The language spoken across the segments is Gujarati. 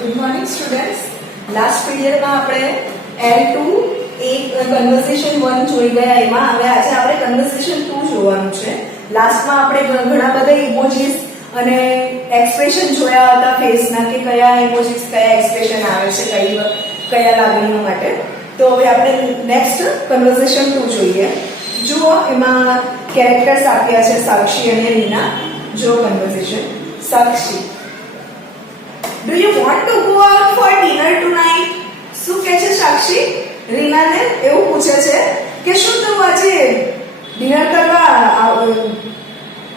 Good morning students. લાસ્ટ પીરિયડમાં આપણે L2 એક કન્વર્સેશન 1 જોઈ ગયા. એમાં હવે આજે આપણે કન્વર્સેશન 2 જોવાનું છે. લાસ્ટમાં આપણે ઘણા બધા ઇમોજીસ અને એક્સપ્રેશન જોયા હતા ફેસના, કે કયા ઇમોજીસ કયા એક્સપ્રેશન આવે છે કયા લાગણીઓ માટે. તો હવે આપણે નેક્સ્ટ કન્વર્સેશન 2 જોઈએ. જુઓ, એમાં કેરેક્ટર્સ આપ્યા છે સાક્ષી અને રીના. જો conversation. Sakshi, Do you want to go out for dinner tonight? શું કહે છે સાક્ષી રીનાને? એવું પૂછે છે કે શું તું આજે ડિનર કરવા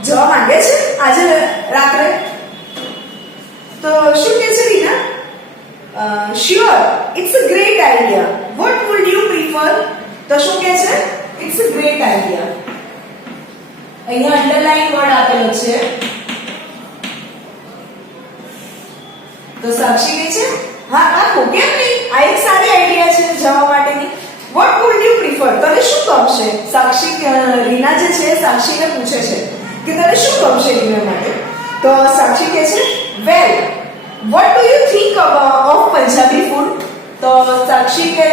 જવા માંગે છે આજે રાત્રે? તો શું કહે છે Reena? Sure, it's a great idea. What would you prefer? તો શું કહે છે? It's a great idea. અહીંયા અંડરલાઈન વર્ડ આપેલો છે. તો સાક્ષી કહે છે હા રાખો, કેમ નહીં, આ એક સારી આઈડિયા છે જવા માટેની. What would you prefer? તને શું ગમશે? સાક્ષી રીના જે છે સાક્ષીને પૂછે છે કે તને શું ગમશે ડિનર માટે. તો સાક્ષી કહે છે well, what do you think of Punjabi food? તો સાક્ષી કે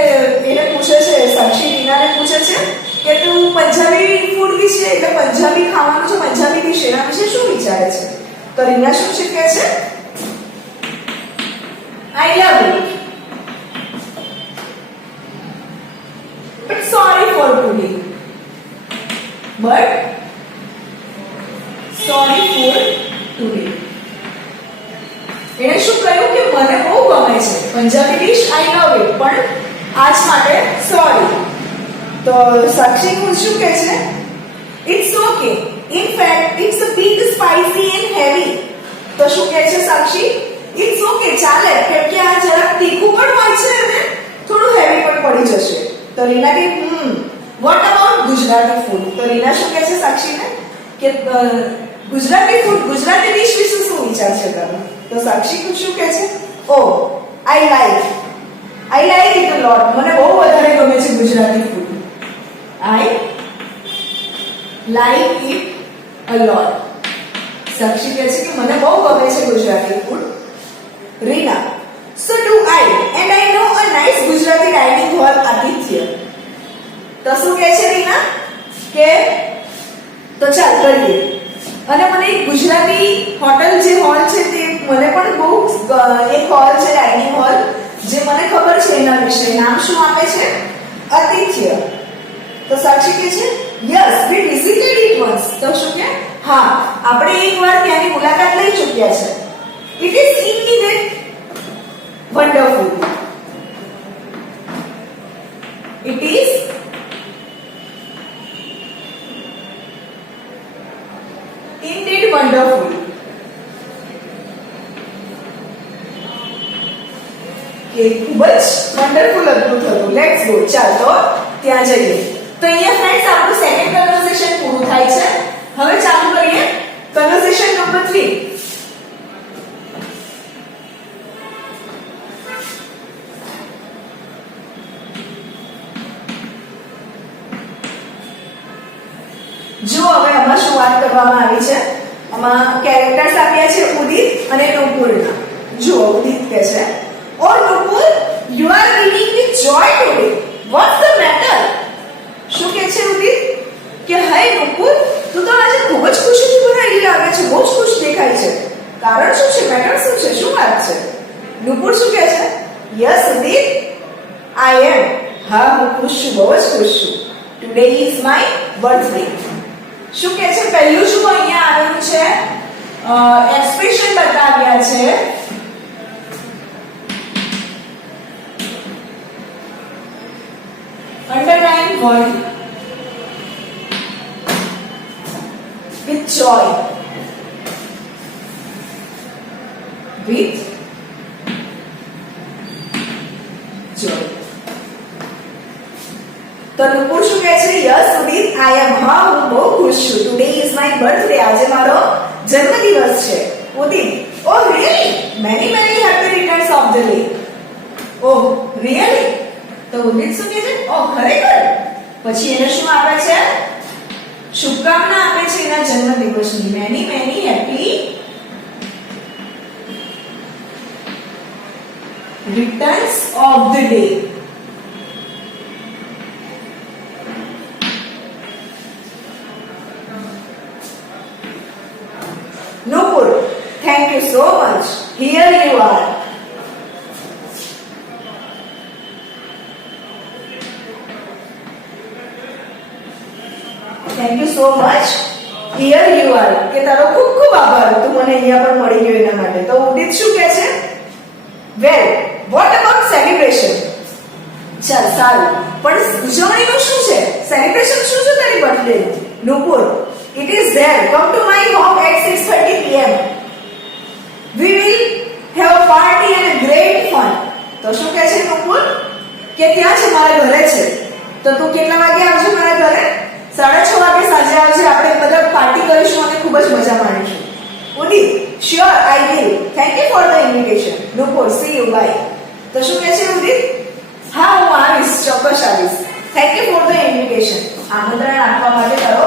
એને પૂછે છે, સાક્ષી રીનાને પૂછે છે કે તું પંજાબી ફૂડ વિશે, એટલે પંજાબી ખાવાનું છે, પંજાબી ડિશ, એના વિશે શું વિચારે છે? તો રીના શું કહે છે? I love it, but sorry for today. But sorry for today. એને શું કહ્યું કે મને બહુ ગમે છે Punjabi dish, I love it, પણ આજ માટે સોરી. તો સાક્ષી શું કહે છે? It's okay. In fact, it's a bit spicy and heavy. તો શું કહે છે સાક્ષી? It's okay, ચાલે, કેમ કે આ જરાક તીખું પણ હોય છે અને થોડું હેવી પણ પડી જશે. તો રીના કે what about ગુજરાતી ફૂડ? તો રીના શું કહે છે સાક્ષીને કે ગુજરાતી ફૂડ, ગુજરાતી ડિશ વિશે શું વિચાર છે તારો? તો સાક્ષી શું કહે છે? Oh, I like it a lot. મને બહુ વધારે ગમે છે Gujarati food. I like it a lot. સાક્ષી કહે છે કે મને બહુ ગમે છે Gujarati food. Reena, so do I, and I know a nice Gujarati dining hall, Aditya. તો શું કહે છે રીના કે તો ચાલ કરીએ. અને મને એક ગુજરાતી હોટલ જે હોલ છે તે મને પણ બહુ એક હોલ છે ડાઇનિંગ હોલ જે મને ખબર છે એના વિશે. નામ શું આપે છે? આદિત્ય. તો સાક્ષી કહે છે yes, we visited it once. તો શું કે હા, આપણે એકવાર ત્યાંની મુલાકાત લઈ ચૂક્યા છે. It is indeed wonderful. It is indeed wonderful. કે ખૂબ જ વન્ડરફુલ અદ્ભુત હતું. Let's go. ચાલ તો ત્યાં જઈએ. તો અહીંયા ફ્રેન્ડ્સ આપણું સેકન્ડ કન્વર્સેશન પૂરું થાય છે. હવે ચાલુ કરીએ કન્વર્સેશન નંબર 3. જો હવે આમાં શું વાત કરવામાં આવી છે? આમાં કેરેક્ટર્સ આપ્યા છે ઉદિત અને નુપુરના. જો ઉદિત કહે છે ઓ Nupur, you are beaming with joy today. What's the matter? શું કહે છે ઉદિત કે હે નુપુર, તું તો આજે ખૂબ જ ખુશીથી ભરાયેલી લાગે છે, બહુ જ ખુશ દેખાય છે. કારણ શું છે? મેટર શું છે? શું વાત છે? નુપુર શું કહે છે? Yes Udit, I am. હા, હું ખુશ છું, બહુ જ ખુશ છું. Today is my birthday. શું કહે છે? પહેલું શું અહીંયા આવેલું છે? એક્સપ્રેશન બતાવ્યા છે. Underline word with joy. With joy. તો નુપુર શું કહે છે? Yes Udit, I am. હા, હું બહુ ખુશ છું. Today is my birthday. આજે મારો જન્મદિવસ છે. Udit, oh really? Many happy returns of the day. Oh really? તો ઉદિત શું કહે છે? oh ખરેખર. પછી એને શું આપે છે? શુભકામના આપે છે એના જન્મદિવસની. Many happy returns of the day. Nupur, thank you so much. Here you are. Thank you so much. Here you are. કે તારો ખૂબ ખૂબ આભાર તું મને અહીંયા પર મળી ગયો એના માટે. તો ઉદિત શું કહે છે? Well, what about celebration? ચાલ સારું. પણ ઉજવણીનું શું છે? સેલિબ્રેશન શું છે તારી birthday? Nupur, it is there. Come to my home at 6:30 p.m. We will have a party and a great fun. તો શું કહે છે નુપુર? કે ત્યાં છે મારા ઘરે છે. તો તું કેટલા વાગે આવજો મારા ઘરે? 6:30 વાગે સાંજે આવજે. આપણે બધા પાર્ટી કરીશું અને ખૂબ જ મજા માણીશું. Udit, sure I will. Thank you for the invitation. Nupur, see you, bye. તો શું કહે છે ઉદિત? હા હું આવીશ, ચોક્કસ આવીશ. Thank you for the invitation. આમંત્રણ આપવા માટે તારો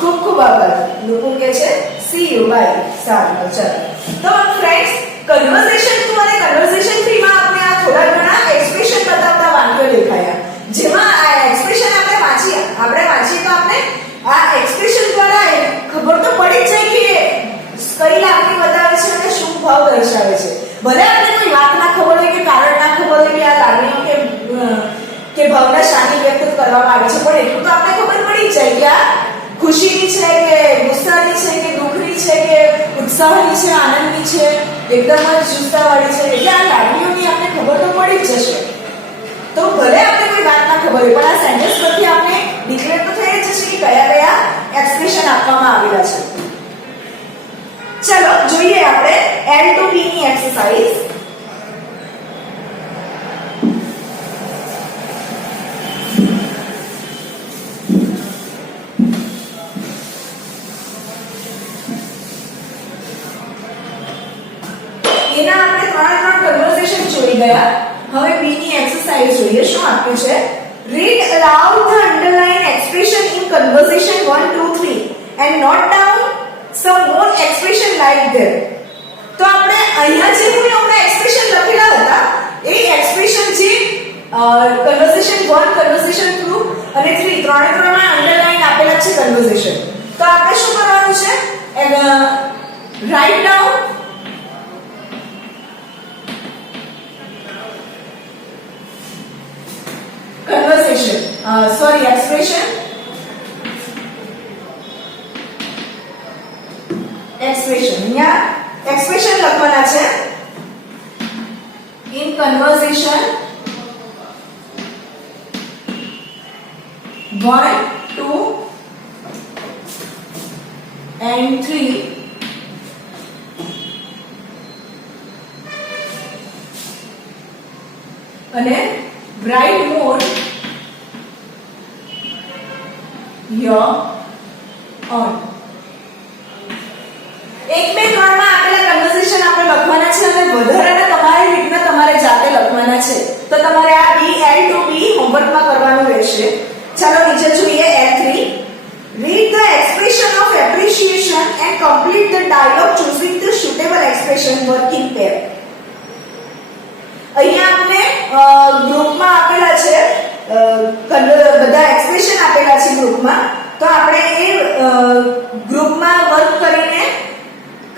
ખૂબ ખૂબ આભાર. નુપુર કહે છે see you, bye. સારું તો ચાલો. તો ફ્રેન્ડ્સ, કન્વર્સેશન 2 અને કન્વર્સેશન 3 માં આપણે આ થોડા ઘણા એક્સપ્રેશન બતાવતા વાક્યો દેખાયા. જેમાં આ એક્સપ્રેશન આપણે વાંચીએ તો આપણે આ એક્સપ્રેશન દ્વારા ખબર તો પડી જ જાય કે કઈ લાગણી બતાવે છે અને શું ભાવ દર્શાવે છે. ભલે આપણે કોઈ વાત ના ખબર હોય કે કારણ ના ખબર હોય કે આ લાગણીઓ કે ભાવના શાની વ્યક્ત કરવામાં આવે છે, પણ એટલું તો આપણે ખબર પડી જ જાય કે આ ખુશીની છે કે ગુસ્સાની છે કે દુઃખની છે કે ઉત્સાહની છે, આનંદની છે, એકદમ જ જુસ્સાવાળી છે. એટલે આ લાગણીઓની આપણે ખબર તો પડી જ જશે. તો ભલે આપણે કોઈ વાત ના ખબર હોય, પણ આ સેન્ટેન્સ પરથી આપણે ડિક્લેર તો થઈ જ જશે કે કયા કયા એક્સપ્રેશન આપવામાં આવેલા છે. ચલો જોઈએ આપણે L to B ની એક્સરસાઇઝ. એના આપણે ત્રણ કન્વર્સેશન જોઈ ગયા. હવે B ની એક્સરસાઇઝ જોઈએ. શું આપ્યું છે? Read aloud the underlined expression in conversation 1, 2, 3 and note down some more expression like them. તો આપણે અહીંયા જે હું હમણાં એક્સપ્રેશન લખેલા હતા એ એક્સપ્રેશન જે કન્વર્સેશન 1, કન્વર્સેશન 2 અને 3 ત્રણેમાં અંડરલાઈન આપેલા છે કન્વર્સેશન. તો આપણે શું કરવાનું છે? રાઇટ ડાઉન conversation expression અહીંયા expression લખવાના છે in conversation 1, 2 and 3 અને write more your own. 1, 2, 3 માં આપેલા કન્વર્સેશન આપણે લખવાના છે અને વધારાના તમારી રીતના તમારે જાતે લખવાના છે. તો તમારે આ B L to B હોમવર્કમાં કરવાનું રહેશે. ચાલો નીચે જોઈએ L3. Read the expression of appreciation and complete the dialogue choosing the suitable expression working pair. અહીંયા આપણે ગ્રુપમાં આપેલા છે બધા એક્સપ્રેશન આપેલા છે ગ્રુપમાં. તો આપણે એ ગ્રુપમાં વર્ક કરીને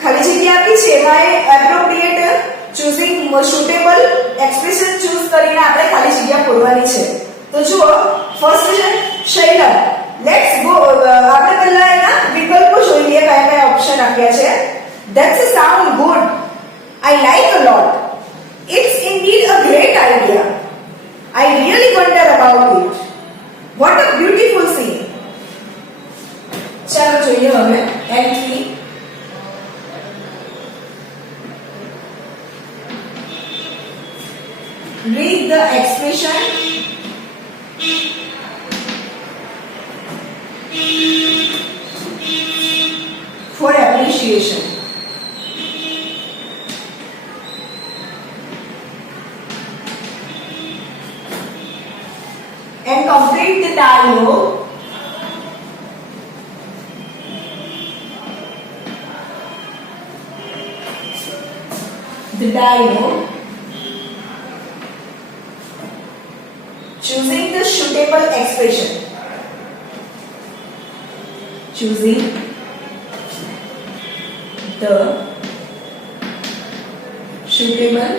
ખાલી જગ્યા આપી છે એમાં એ appropriate choosing suitable expression choose કરીને આપણે ખાલી જગ્યા પૂરવાની છે. તો જુઓ ફર્સ્ટ છે શૈલમ. Let's go. આપણે પહેલા એના વિકલ્પો જોઈએ કયા કયા ઓપ્શન આપ્યા છે. That's a sound good. I like a lot. It's indeed a great idea. I really wonder about it. What a beautiful scene. ચાલો જોઈએ હવે L3. Read the expression for appreciation. And complete the dialogue choosing the suitable expression. Choosing the suitable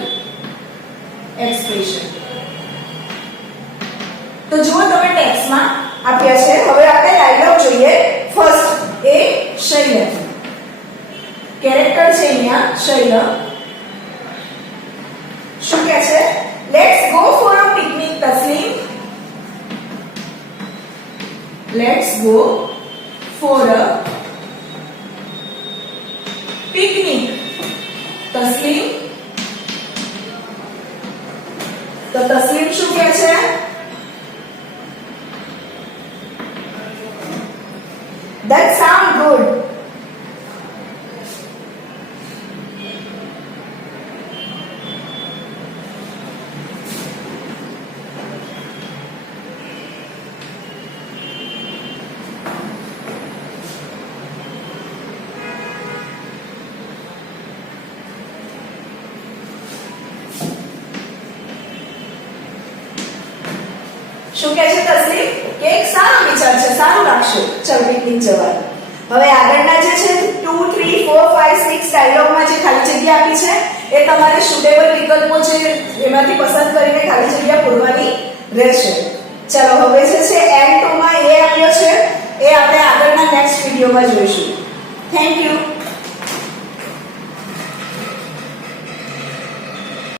expression. તો જુઓ તમે ટેક્સ્ટમાં આપ્યા છે. હવે આપણે ડાયલોગ જોઈએ. ફર્સ્ટ એ શૈલ, કેરેક્ટર છે અહીંયા શૈલ. શું કહે છે? Let's go for a picnic Taslim. Let's go for a picnic Taslim. તો તસ્લીમ શું કહે છે? That sound good. શું કહે છે તસ્લીમ? કે એક સારો વિચાર છે, સારું લાગશે, ચલ પિકનિક જવાનું. હવે આગળના જે છે 2 3 4 5 6 ડાયલોગમાં જે ખાલી જગ્યા આપી છે એ તમારે સુટેબલ વિકલ્પો છે એમાંથી પસંદ કરીને ખાલી જગ્યા પૂરવાની રહેશે. ચલો હવે જે છે L2 માં એ આપ્યો છે એ આપણે આગળના નેક્સ્ટ વિડિયોમાં જોઈશું. Thank you.